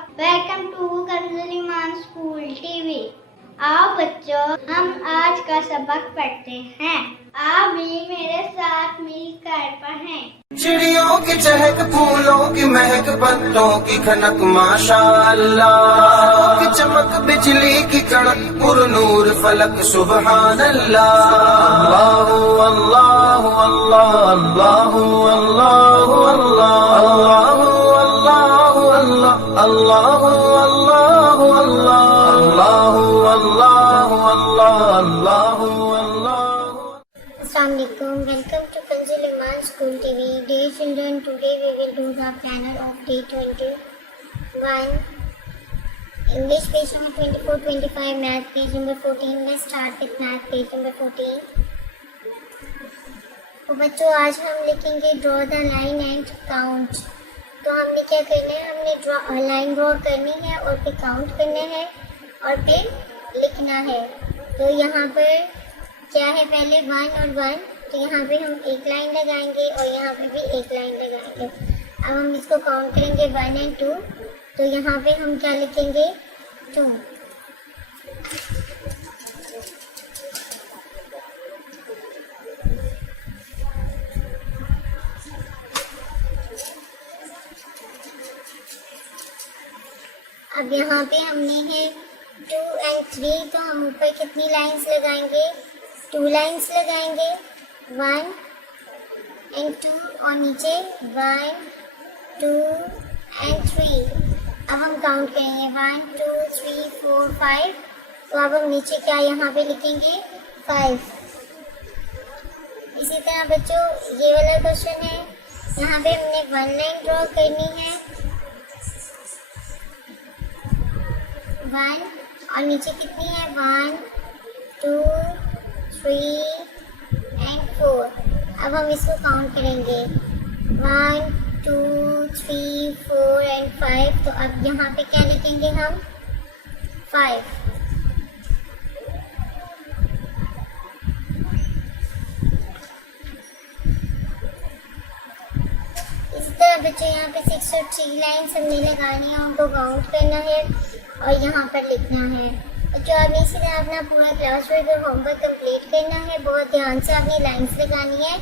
Welcome to Kanzul Iman school TV. आओ बच्चों, हम आज का सबक पढ़ते हैं। आप भी मेरे साथ मिलकर पढ़ें। चिड़ियों की चहक, फूलों की महक, पत्तों की खनक, माशाअल्लाह की चमक, बिजली की कड़क, पुरनूर फलक, सुबहान अल्लाह। अल्लाहु अल्लाहु अल्लाह, अल्लाहु अल्लाहु अल्लाह, अल्लाहु अल्लाहु अल्लाह, अल्लाहु अल्लाहु अल्लाह, अल्लाहु अल्लाहु अल्लाह, अल्लाहु अल्लाह। Assalamualaikum. Welcome to Kanzul Iman School TV. Dear children, today we will do the planner of day 21. English page number 24, 25, Math page number 14. Let's start with Math page number 14. तो बच्चों, आज हम लिखेंगे draw the line and count. तो हमने क्या करना है, हमने लाइन ड्रॉ करनी है और फिर काउंट करना है और फिर लिखना है। तो यहाँ पर क्या है, पहले 1 और 1, तो यहाँ पे हम एक लाइन लगाएंगे और यहाँ पे भी एक लाइन लगाएंगे। अब हम इसको काउंट करेंगे 1 और 2, तो यहाँ पे हम क्या लिखेंगे 2। अब यहाँ पे हमने है 2 और 3, तो हम ऊपर कितनी लाइंस लगाएंगे, 2 लाइंस लगाएंगे, 1 और 2, और नीचे 1, 2 और 3। अब हम काउंट करेंगे 1, 2, 3, 4, 5। तो अब हम नीचे क्या यहाँ पे लिखेंगे 5। इसी तरह बच्चों, ये वाला क्वेश्चन है, यहाँ पे हमने 1 लाइन ड्रॉ करनी है, 1, और नीचे कितनी है 1, 2, 3 और 4। अब हम इसको काउंट करेंगे 1, 2, 3, 4 और 5। तो अब यहाँ पे क्या लिखेंगे हम 5। इसी तरह बच्चों, यहाँ पे 6 और 3 लाइन्स हमने लगानी है, उनको काउंट करना है और यहाँ पर लिखना है। जो आपने इसी तरह अपना पूरा क्लास वर्क और होमवर्क कंप्लीट करना है। बहुत ध्यान से अपनी लाइंस लगानी है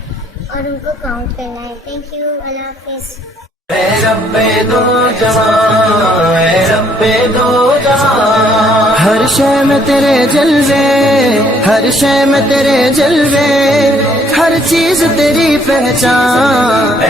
और उनको काउंट करना है। थैंक यू, अल्लाह हाफिज़। हर शय में तेरे जलवे, हर शय में तेरे जलवे, हर चीज तेरी पहचान।